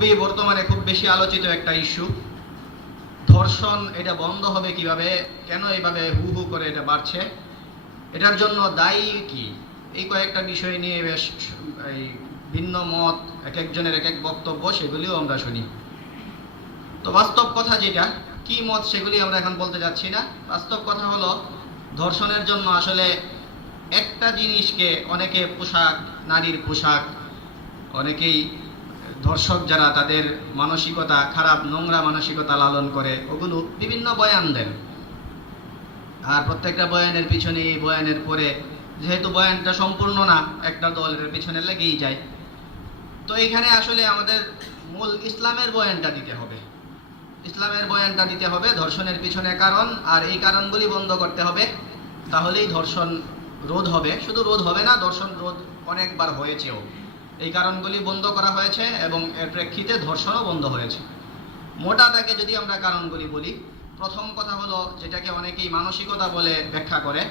খুবই বর্তমানে খুব বেশি আলোচিত একটা ইস্যু। ধর্ষণ এটা বন্ধ হবে কিভাবে, কেন এইভাবে হু হু করে এটা বাড়ছে, এটার জন্য দায়ী কি, এই কয়েকটা বিষয় নিয়ে বেশ এই ভিন্ন মত, এক একজনের এক এক বক্তব্য, সেগুলিও আমরা শুনি। তো বাস্তব কথা যেটা কি মত সেগুলি আমরা এখন বলতে যাচ্ছি না। বাস্তব কথা হলো, ধর্ষণের জন্য আসলে একটা জিনিসকে অনেকে পোশাক, নারীর পোশাক, অনেকেই ধর্ষক যারা তাদের মানসিকতা খারাপ, নোংরা মানসিকতা লালন করে, ওগুলো বিভিন্ন বয়ান দেন। আর প্রত্যেকটা বয়ানের পিছনে, এই বয়ানের পরে, যেহেতু বয়ানটা সম্পূর্ণ না, একটা দলের পিছনে লেগেই যায়। তো এখানে আসলে আমাদের মূল ইসলামের বয়ানটা দিতে হবে। ইসলামের বয়ানটা দিতে হবে ধর্ষণের পিছনে কারণ, আর এই কারণগুলি বন্ধ করতে হবে। তাহলেই ধর্ষণ রোধ হবে। শুধু রোধ হবে না, ধর্ষণ রোধ অনেকবার হয়েছেও। এই কারণগুলি বন্ধ করা হয়েছে এবং এর প্রেক্ষিতে ধর্ষণও বন্ধ হয়েছে। মোটা দাগে যদি আমরা কারণগুলি বলি, প্রথম কথা হলো, যেটাকে অনেকেই মানসিকতা বলে ব্যাখ্যা করে,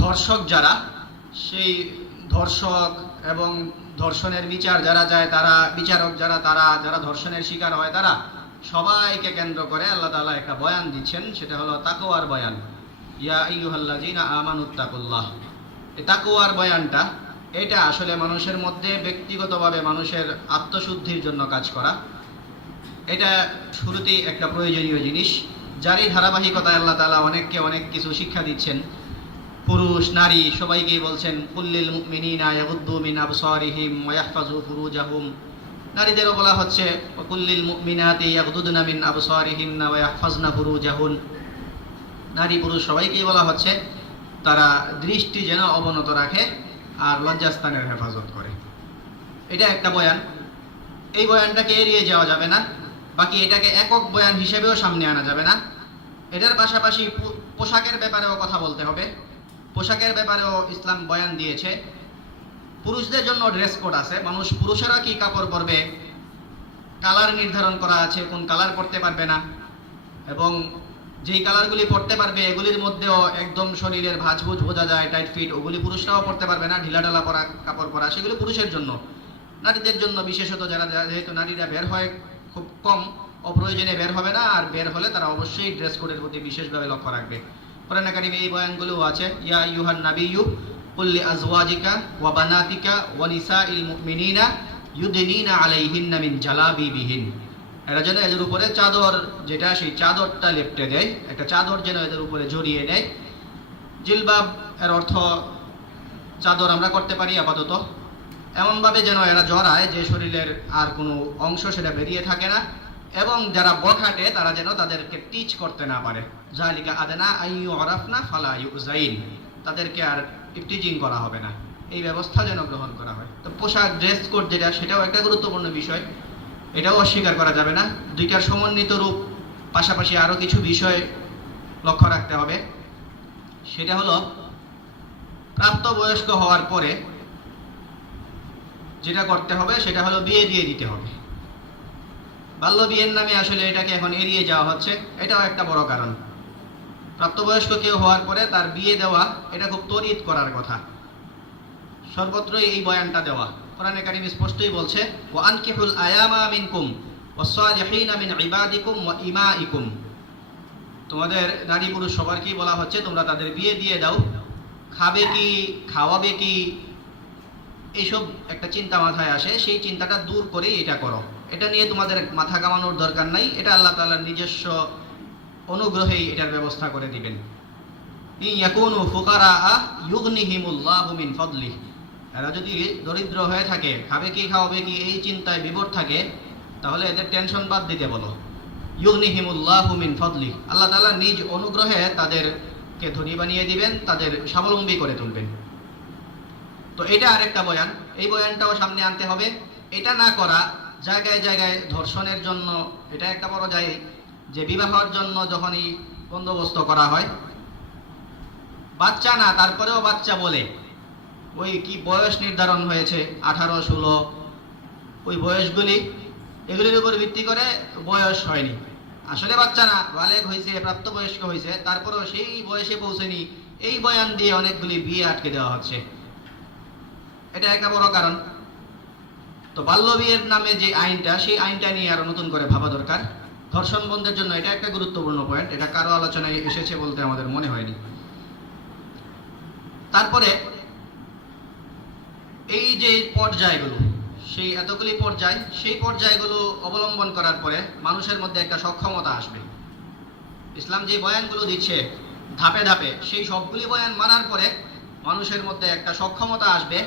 ধর্ষক যারা, সেই ধর্ষক এবং ধর্ষণের বিচার যারা যায়, তারা বিচারক যারা, তারা যারা ধর্ষণের শিকার হয়, তারা সবাইকে কেন্দ্র করে আল্লাহ তাআলা একটা বয়ান দিচ্ছেন, সেটা হলো তাকওয়ার বয়ান। ইয়া আইয়ুহাল্লাযীনা আমানুত্তাকুল্লাহ। এই তাকওয়ার বয়ানটা, এটা আসলে মানুষের মধ্যে ব্যক্তিগতভাবে মানুষের আত্মশুদ্ধির জন্য কাজ করা। এটা শুরুতেই একটা প্রয়োজনীয় জিনিস, যারই ধারাবাহিকতায় আল্লাহ তাআলা অনেককে অনেক কিছু শিক্ষা দিচ্ছেন। পুরুষ নারী সবাইকেই বলছেন, কুল্লিল মুমিনিনা ইয়াগুদ্দু মিন আবসারিহিম ওয়া ইয়াহফাযু ফুরুজাহুম। নারীদেরও বলা হচ্ছে, কুল্লিল মুমিনাতি ইয়াগুদ্দুনা মিন আবসারিহিন্না ওয়া ইয়াহফাযনা ফুরুজাহুন। নারী পুরুষ সবাইকেই বলা হচ্ছে তারা দৃষ্টি যেন অবনত রাখে আর লজ্জাস্থানের হেফাজত করে। এটা একটা বয়ান। এই বয়ানটাকে এড়িয়ে যাওয়া যাবে না। বাকি এটাকে একক বয়ান হিসেবেও সামনে আনা যাবে না। এটার পাশাপাশি পোশাকের ব্যাপারেও কথা বলতে হবে। পোশাকের ব্যাপারেও ইসলাম বয়ান দিয়েছে। পুরুষদের জন্য ড্রেস কোড আছে, মানুষ পুরুষেরা কি কাপড় পরবে, কালার নির্ধারণ করা আছে, কোন কালার পরতে পারবে না, এবং যেই কালারগুলি পরতে পারবে এগুলির মধ্যেও একদম শরীরের ভাঁজভুজ বোঝা যায়, টাইট ফিট, ওগুলি পুরুষরাও পরতে পারবে না। ঢিলাঢালা পরা কাপড় পরা, সেগুলি পুরুষের জন্য। নারীদের জন্য বিশেষত, যারা, যেহেতু নারীরা বের হয় খুব কম, অপ্রয়োজনে বের হবে না, আর বের হলে তারা অবশ্যই ড্রেস কোডের প্রতি বিশেষভাবে লক্ষ্য রাখবে। কোরআনে কারিমে এই বয়ানগুলোও আছে। ইয়া আইয়ুহান নাবিয়্যু কুল লিআজওয়াজিকা ওয়া বানাতিকা ওয়া নিসাইল মুমিনিনা ইউদনিনা আলাইহিন্না মিন জালাবিবিহিন। এরা যেন এদের উপরে চাদর, যেটা সেই চাদরটা লেপটে দেয়, একটা চাদর যেন এদের উপরে জড়িয়ে নেয়। জিলবাব এর অর্থ চাদর আমরা করতে পারি আপাতত, এমনভাবে যেন এরা জড়ায় যে শরীরের আর কোনো অংশ সেটা বেরিয়ে থাকে না, এবং যারা বখাটে তারা যেন তাদেরকে টিচ করতে না পারে। যালিকা আদনা আইয়ু আরাফনা ফালা ইউজাইন, তাদেরকে আর টিচিং করা হবে না, এই ব্যবস্থা যেন গ্রহণ করা হয়। তো পোশাক, ড্রেস কোড যেটা, সেটাও একটা গুরুত্বপূর্ণ বিষয়, এটাও অস্বীকার করা যাবে না। দুইটার সমন্বিত রূপ, পাশাপাশি আরও কিছু বিষয় লক্ষ্য রাখতে হবে। সেটা হলো, প্রাপ্তবয়স্ক হওয়ার পরে যেটা করতে হবে সেটা হলো বিয়ে দিয়ে দিতে হবে। বাল্য বিয়ের নামে আসলে এটাকে এখন এড়িয়ে যাওয়া হচ্ছে, এটাও একটা বড় কারণ। প্রাপ্তবয়স্ক কেউ হওয়ার পরে তার বিয়ে দেওয়া, এটা খুব তড়িৎ করার কথা। সর্বত্রই এই বয়ানটা দেওয়া। কোরআনে কারিম স্পষ্টই বলছে, ওয়া আনকিহুল আয়ামা মিনকুম ওয়াস-সালিহিনা মিন ইবাদিকুম ওয়া ইমাইকুম। তোমাদের নারী পুরুষ সবারকেই বলা হচ্ছে তোমরা তাদের বিয়ে দিয়ে দাও। খাবে কি, খাওয়াবে কি, এইসব একটা চিন্তা মাথায় আসে, সেই চিন্তাটা দূর করেই এটা করো। এটা নিয়ে তোমাদের মাথা কামানোর দরকার নাই, এটা আল্লাহ তাআলার নিজস্ব অনুগ্রহেই এটার ব্যবস্থা করে দিবেন। ইয়াকুনু ফুকারা ইউগনিহিমুল্লাহু মিন ফাদলিহি। এরা যদি দরিদ্র হয়ে থাকে, খাবে কি খাওয়াবে কি এই চিন্তায় বিভোর থাকে, তাহলে এদের টেনশন বাদ দিতে বলো। ইউগনিহিমুল্লাহু মিন ফাদলিহি, আল্লাহ তাআলা নিজ অনুগ্রহে তাদেরকে ধনী বানিয়ে দিবেন, তাদের স্বাবলম্বী করে তুলবেন। তো এটা আরেকটা বয়ান, এই বয়ানটাও সামনে আনতে হবে। এটা না করা, জায়গায় জায়গায় ধর্ষণের জন্য, এটা একটা বড় জায়গা, যে বিবাহের জন্য যখনই বন্দোবস্ত করা হয়, বাচ্চা না, তারপরেও বাচ্চা বলে, ওই কি বয়স নির্ধারণ হয়েছে 18, 16, ওই বয়সগুলি, এগুলির উপর ভিত্তি করে বয়স হয়নি, আসলে বাচ্চা না, বালেগ হয়েছে, প্রাপ্তবয়স্ক হয়েছে, তারপরেও সেই বয়সে পৌঁছেনি, এই বয়ান দিয়ে অনেকগুলি বিয়ে আটকে দেওয়া হচ্ছে। এটা একটা বড় কারণ। তো বাল্য বিয়ের নামে যে আইনটা, সেই আইনটা নিয়ে আরো নতুন করে ভাবা দরকার। ধর্ষণ বন্ধের জন্য এটা একটা গুরুত্বপূর্ণ পয়েন্ট, এটা কারো আলোচনায় এসেছে বলতে আমাদের মনে হয়নি। তারপরে এই যে পর্যায়গুলো, সেই এতগুলি পর্যায়, সেই পর্যায়গুলো অবলম্বন করার পরে মানুষের মধ্যে একটা সক্ষমতা আসবে। ইসলাম যে বয়ানগুলো দিচ্ছে ধাপে ধাপে, সেই সবগুলি বয়ান মানার পরে মানুষের মধ্যে একটা সক্ষমতা আসবে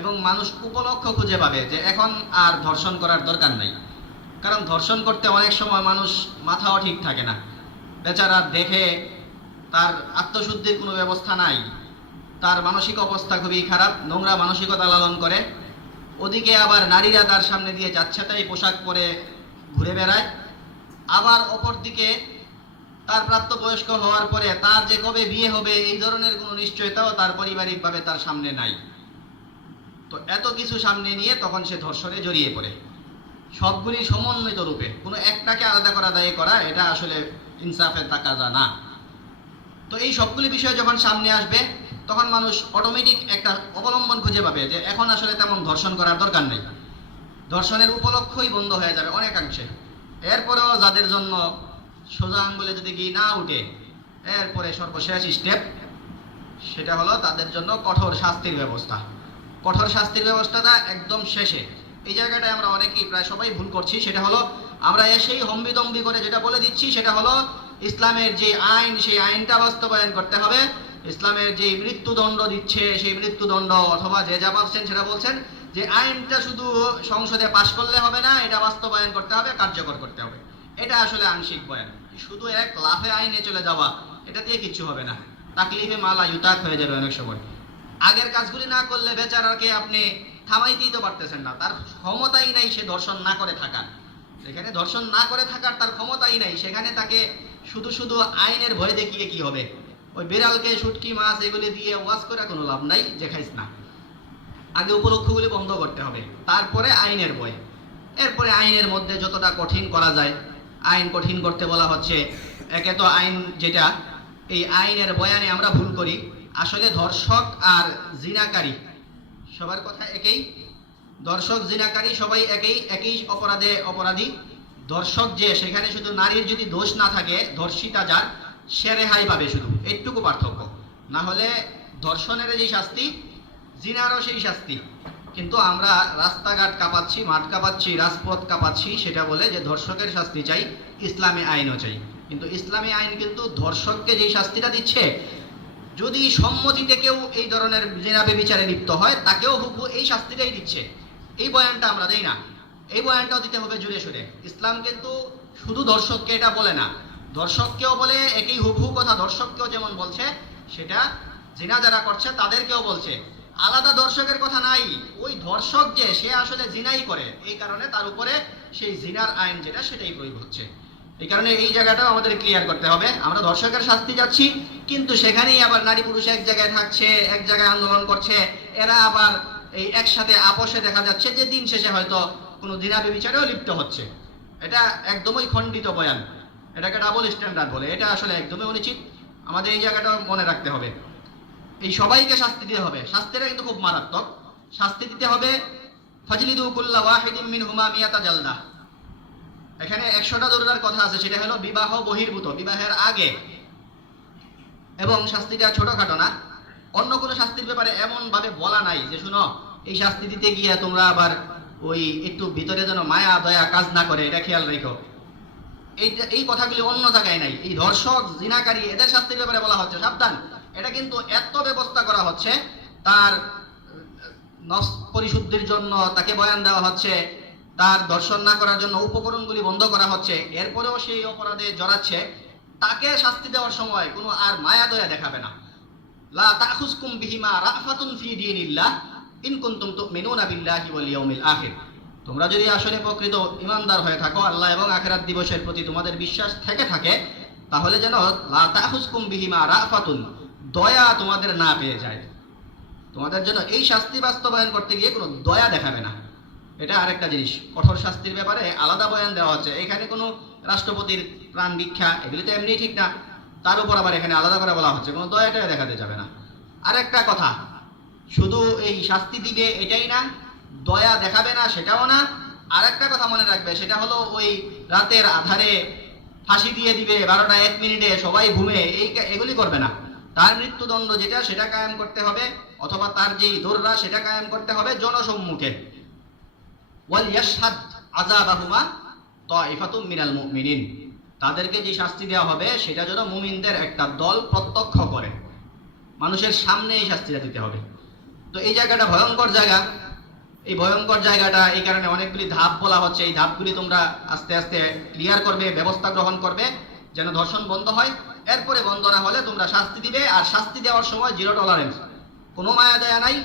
এবং মানুষ উপলক্ষ খুঁজে পাবে যে এখন আর ধর্ষণ করার দরকার নাই। কারণ ধর্ষণ করতে অনেক সময় মানুষ মাথাও ঠিক থাকে না, বেচারা দেখে তার আত্মশুদ্ধির কোনো ব্যবস্থা নাই, তার মানসিক অবস্থা খুবই খারাপ, নোংরা মানসিকতা লালন করে। ওদিকে আবার নারীরা তার সামনে দিয়ে যাচ্ছে তাই পোশাক পরে ঘুরে বেড়ায়। আবার অপর দিকে তার প্রাপ্তবয়স্ক হওয়ার পরে তার যে কবে বিয়ে হবে এই ধরনের কোনো নিশ্চয়তাও তার পারিবারিকভাবে তার সামনে নাই। তো এত কিছু সামনে নিয়ে তখন সে ধর্ষণে জড়িয়ে পড়ে। সবগুলি সমন্বিত রূপে, কোনো একটাকে আলাদা করা দায়ী করা এটা আসলে ইনসাফের তাকাজা না। তো এই সবগুলি বিষয় যখন সামনে আসবে তখন মানুষ অটোমেটিক একটা অবলম্বন খুঁজে পাবে যে এখন আসলে তেমন ধর্ষণ করার দরকার নেই, ধর্ষণের উপলক্ষই বন্ধ হয়ে যাবে অনেকাংশে। এরপরেও যাদের জন্য সোজা আঙ্গুলে যদি ঘি না উঠে, এরপরে সর্বশেষ স্টেপ সেটা হলো তাদের জন্য কঠোর শাস্তির ব্যবস্থা। কঠোর শাস্তির ব্যবস্থাটা একদম শেষে। এই জায়গাটায় আমরা অনেকেই প্রায় সবাই ভুল করছি, সেটা হলো আমরা এসেই হম্বিদম্বি করে যেটা বলে দিচ্ছি সেটা হলো ইসলামের যে আইন সেই আইনটা বাস্তবায়ন করতে হবে। ইসলামের যে মৃত্যুদণ্ড দিচ্ছে সেই মৃত্যুদণ্ড অথবা যে যা ভাবছেন সেটা বলছেন যে আইনটা শুধু সংসদে পাশ করলে হবে না, এটা বাস্তবায়ন করতে হবে, কার্যকর করতে হবে। এটা আসলে আংশিক বয়ান। শুধু এক লাফে আইনে চলে যাওয়া, এটা দিয়ে কিচ্ছু হবে না, তাকলিফে মালা ইউতাক হয়ে যাবে অনেক সময়। আগের কাজগুলি না করলে বেচারাকে আপনি থামাইতেই তো পারতেছেন না, তার ক্ষমতাই নাই সে ধর্ষণ না করে থাকার। যেখানে ধর্ষণ না করে থাকার তার ক্ষমতাই নাই, সেখানে তাকে শুধু শুধু আইনের ভয় দেখিয়ে কি হবে? ওই বিড়ালকে শুটকি মাছ এগুলি দিয়ে ওয়াজ করে কোনো লাভ নাই, যে খাইস না। আগে উপলক্ষগুলি বন্ধ করতে হবে, তারপরে আইনের ভয়। এরপরে আইনের মধ্যে যতটা কঠিন করা যায় আইন কঠিন করতে বলা হচ্ছে। একে তো আইন যেটা, এই আইনের বয়ানে আমরা ভুল করি। আসলে ধর্ষক আর জিনাকারী সবার কথা একই, ধর্ষক জিনাকারী সবাই একই, একই অপরাধে অপরাধী। ধর্ষক যে, সেখানে শুধু নারীর যদি দোষ না থাকে, ধর্ষিতা যার, সে রেহাই পাবে, শুধু এইটুকু পার্থক্য। না হলে ধর্ষণের যে শাস্তি, জিনারও সেই শাস্তি। কিন্তু আমরা রাস্তাঘাট কাঁপাচ্ছি, মাঠ কাঁপাচ্ছি, রাজপথ কাঁপাচ্ছি সেটা বলে যে ধর্ষকের শাস্তি চাই, ইসলামী আইনও চাই। কিন্তু ইসলামী আইন কিন্তু ধর্ষককে যে শাস্তিটা দিচ্ছে, যদি সম্মতিতে কেউ এই ধরনের জিনা ব্যভিচারে লিপ্ত হয় তাকেও হুবহু এই শাস্তিটাই দিচ্ছে। এই বয়ানটা আমরা দেই না, এই বয়ানটাও দিতে হবে জুড়ে সুরে। ইসলাম কিন্তু শুধু ধর্ষককে এটা বলে না, ধর্ষককেও বলে, একই হুবহু কথা ধর্ষককেও যেমন বলছে, সেটা জিনা যারা করছে তাদেরকেও বলছে। আলাদা ধর্ষকের কথা নাই, ওই ধর্ষক যে সে আসলে জিনাই করে, এই কারণে তার উপরে সেই জিনার আইন যেটা সেটাই প্রয়োগ হচ্ছে। এই কারণে এই জায়গাটাও আমাদের ক্লিয়ার করতে হবে। আমরা ধর্ষকের শাস্তি যাচ্ছি, কিন্তু সেখানেই আবার নারী পুরুষ এক জায়গায় থাকছে, এক জায়গায় আন্দোলন করছে, এরা আবার এই একসাথে আপোষে দেখা যাচ্ছে যে দিন শেষে হয়তো কোনো জিনা ব্যভিচারেও লিপ্ত হচ্ছে। এটা একদমই খণ্ডিত বয়ান, এটাকে ডাবল স্ট্যান্ডার্ড বলে, এটা আসলে একদমই অনুচিত। আমাদের এই জায়গাটা মনে রাখতে হবে। এই সবাইকে শাস্তি দিতে হবে, শাস্তিটা কিন্তু খুব মারাত্মক। শাস্তি দিতে হবে ফাজলিদু কুল্লা ওয়াহিদিন মিনহুমা মিয়াতা জালদা। এখানে 100টা দরজার কথা আছে, সেটা হলো বিবাহ বহির্ভূত, বিবাহের আগে। এবং শাস্তিটা ছোটখাটো না, অন্য কোনো শাস্তির ব্যাপারে এমন ভাবে বলা নাই যে শুনো এই শাস্তি দিতে গিয়ে তোমরা আবার ওই একটু ভিতরে যেন মায়া দয়া কাজ না করে, এটা খেয়াল রেখো। এই কথাগুলি অন্য জায়গায় নাই। এই ধর্ষক জিনাকারী এদের শাস্তির ব্যাপারে বলা হচ্ছে সাবধান। এটা কিন্তু এত ব্যবস্থা করা হচ্ছে, তার নফস পরিশুদ্ধির জন্য তাকে বয়ান দেওয়া হচ্ছে, তার দর্শন না করার জন্য উপকরণগুলি বন্ধ করা হচ্ছে, এরপরেও সেই অপরাধে জড়াচ্ছে। তাকে শাস্তি দেওয়ার সময় কোনো আর মায়া দয়া দেখাবে না। লা তাখুজকুম বিহিমা রাফাতুন ফি দীনিল্লাহ ইন কুনতুম তুমিনুনা বিল্লাহি ওয়াল ইয়াউমিল আখির। তোমরা যদি আসলে প্রকৃত ঈমানদার হয়ে থাকো, আল্লাহ এবং আখিরাত দিবসের প্রতি তোমাদের বিশ্বাস থেকে থাকে, তাহলে যেন লা তাখুজকুম বিহিমা রাফাতুন, দয়া তোমাদের না পেয়ে যায়। তোমাদের জন্য এই শাস্তি বাস্তবায়ন করতে গিয়ে কোনো দয়া দেখাবে না। এটা আরেকটা জিনিস, কঠোর শাস্তির ব্যাপারে আলাদা বয়ান দেওয়া হচ্ছে। এখানে কোনো রাষ্ট্রপতির প্রাণ ভিক্ষা এগুলি তো এমনি ঠিক না, তার উপর আবার এখানে আলাদা করে বলা হচ্ছে, কোনো দয়াটা দেখাতে যাবে না। আরেকটা কথা, শুধু এই শাস্তি দিবে এটাই না, দয়া দেখাবে না সেটাও না। আর একটা কথা মনে রাখবে, সেটা হলো ওই রাতের আধারে ফাঁসি দিয়ে দিবে 12টা 1 মিনিটে সবাই ঘুমে, এগুলি করবে না। তার মৃত্যুদণ্ড যেটা সেটা কায়েম করতে হবে, অথবা তার যেই দোররা সেটা কায়েম করতে হবে জনসম্মুখে। ওয়াল ইয়াশহাদ আযাবাহুমা তাইফাতুম মিনাল মুমিনিন, তাদেরকে যে শাস্তি দেওয়া হবে সেটা যেন মুমিনদের একটা দল প্রত্যক্ষ করে, মানুষের সামনে এই শাস্তিটা দিতে হবে। তো এই জায়গাটা ভয়ঙ্কর জায়গা। এই ভয়ঙ্কর জায়গাটা এই কারণে অনেকগুলি ধাপ বলা হচ্ছে। এই ধাপগুলি তোমরা আস্তে আস্তে ক্লিয়ার করবে, ব্যবস্থা গ্রহণ করবে যেন ধর্ষণ বন্ধ হয়। এরপরে বন্ধ না হলে তোমরা শাস্তি দিবে, আর শাস্তি দেওয়ার সময় 0 টলারেন্স, কোনো মায়া দয়া নাই।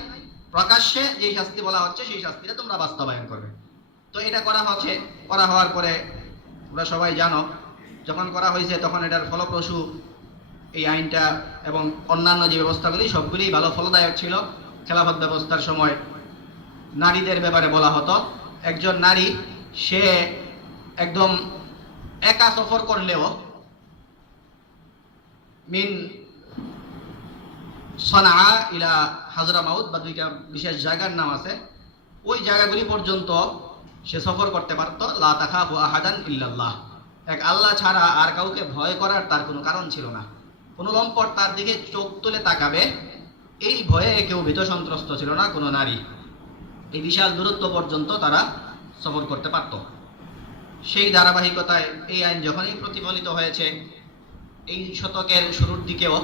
প্রকাশ্যে যেই শাস্তি বলা হচ্ছে সেই শাস্তিটা তোমরা বাস্তবায়ন করবে। তো এটা করা হচ্ছে, করা হওয়ার পরে তোমরা সবাই জানো, যখন করা হয়েছে তখন এটার ফলপ্রসূ এই আইনটা এবং অন্যান্য যে ব্যবস্থাগুলি সবগুলি ভালো ফলদায়ক ছিল। খেলাফত ব্যবস্থার সময় নারীদের ব্যাপারে বলা হতো, একজন নারী সে একদম একা সফর করলেও মিন সনা ইলা হাজরামাউত, বা 2টা বিশেষ জায়গার নাম আছে, ওই জায়গাগুলি পর্যন্ত সে সফর করতে পারত। লা তাখাফু আহাদান ইল্লাল্লাহ, এক আল্লাহ ছাড়া আর কাউকে ভয় করার তার কোনো কারণ ছিল না। কোনো লম্পট তার দিকে চোখ তুলে তাকাবে এই ভয়ে কেউ ভীত সন্ত্রস্ত ছিল না কোনো নারী। এই বিশাল দূরত্ব পর্যন্ত তারা সফর করতে পারত। সেই ধারাবাহিকতায় এই আইন যখনই প্রতিফলিত হয়েছে, এই শতকের শুরুর দিকেও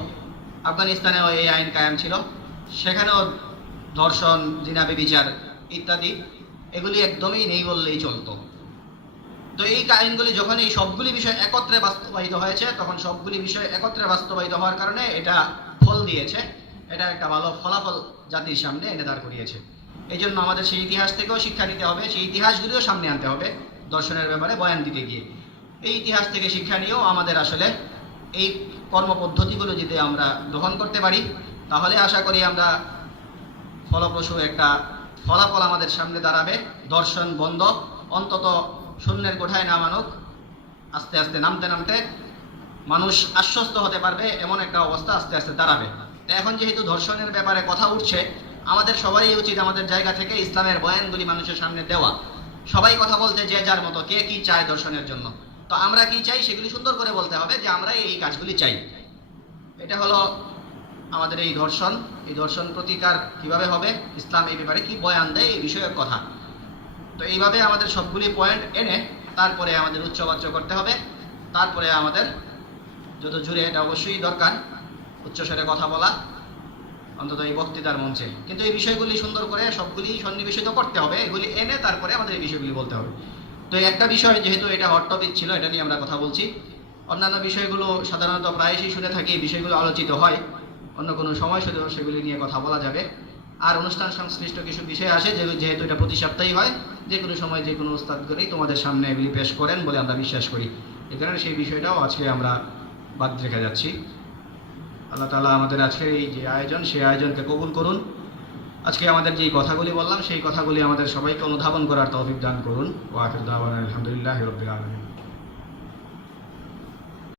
আফগানিস্তানেও এই আইন কায়েম ছিল। সেখানেও ধর্ষণ, জিনা, ব্যভিচার ইত্যাদি এগুলি একদমই নেই বললেই চলতো। তো এই আইনগুলি যখন এই সবগুলি বিষয় একত্রে বাস্তবায়িত হয়েছে, তখন সবগুলি বিষয় একত্রে বাস্তবায়িত হওয়ার কারণে এটা ফল দিয়েছে, এটা একটা ভালো ফলাফল জাতির সামনে এনে দাঁড় করিয়েছে। এই জন্য আমাদের সেই ইতিহাস থেকেও শিক্ষা নিতে হবে, সেই ইতিহাসগুলিও সামনে আনতে হবে দর্শনের ব্যাপারে বয়ান দিতে গিয়ে। এই ইতিহাস থেকে শিক্ষা নিয়েও আমাদের আসলে এই কর্মপদ্ধতিগুলো যদি আমরা গ্রহণ করতে পারি, তাহলে আশা করি আমরা ফলপ্রসূ একটা ফলাফল আমাদের সামনে দাঁড়াবে। দর্শন বন্ধ অন্তত শূন্যের কোঠায় নামানুক, আস্তে আস্তে নামতে নামতে মানুষ আশ্বস্ত হতে পারবে, এমন একটা অবস্থা আস্তে আস্তে দাঁড়াবে। এখন যেহেতু ধর্ষণের ব্যাপারে কথা উঠছে, আমাদের সবারই উচিত আমাদের জায়গা থেকে ইসলামের বয়ানগুলি মানুষের সামনে দেওয়া। সবাই কথা বলতে যে যার মতো, কে কি চায় ধর্ষণের জন্য। তো আমরা কি চাই সেগুলি সুন্দর করে বলতে হবে যে আমরা এই কাজগুলি চাই। এটা হলো আমাদের এই ধর্ষণ প্রতিকার কিভাবে হবে, ইসলাম এই ব্যাপারে কি বয়ান দেয়, এই বিষয়ের কথা। তো এইভাবে আমাদের সবগুলি পয়েন্ট এনে তারপরে আমাদের উচ্চবাচ্য করতে হবে। তারপরে আমাদের যত জুড়ে, এটা অবশ্যই দরকার উচ্চস্বরে কথা বলা, অন্তত এই বক্তৃতার মঞ্চে। কিন্তু এই বিষয়গুলি সুন্দর করে সবগুলি সন্নিবেশিত করতে হবে, এগুলি এনে তারপরে আমাদের এই বিষয়গুলি বলতে হবে। তো একটা বিষয়, যেহেতু এটা হট টপিক ছিল, এটা নিয়ে আমরা কথা বলছি। অন্যান্য বিষয়গুলো সাধারণত প্রায়শই শুনে থাকি, এই বিষয়গুলো আলোচিত হয়, অন্য কোনো সময় শুধু সেগুলি নিয়ে কথা বলা যাবে। আর অনুষ্ঠান সংশ্লিষ্ট কিছু বিষয় আসে যেহেতু এটা প্রতি সপ্তাহেই হয়, যে কোনো সময় যে কোনো উস্তাদ করেই তোমাদের সামনে এগুলি পেশ করেন বলে আমরা বিশ্বাস করি। এই কারণে সেই বিষয়টাও আজকে আমরা বাদ রেখে যাচ্ছি। আল্লাহ তাআলা আমাদের আজকের এই যে আয়োজন, সেই আয়োজনকে কবুল করুন। আজকে আমাদের যে কথাগুলি বললাম, সেই কথাগুলি আমাদের সবাইকে অনুধাবন করার তৌফিক দান করুন। ওয়া আখিরু দাওয়ানা আলহামদুলিল্লাহি রাব্বিল আলামিন।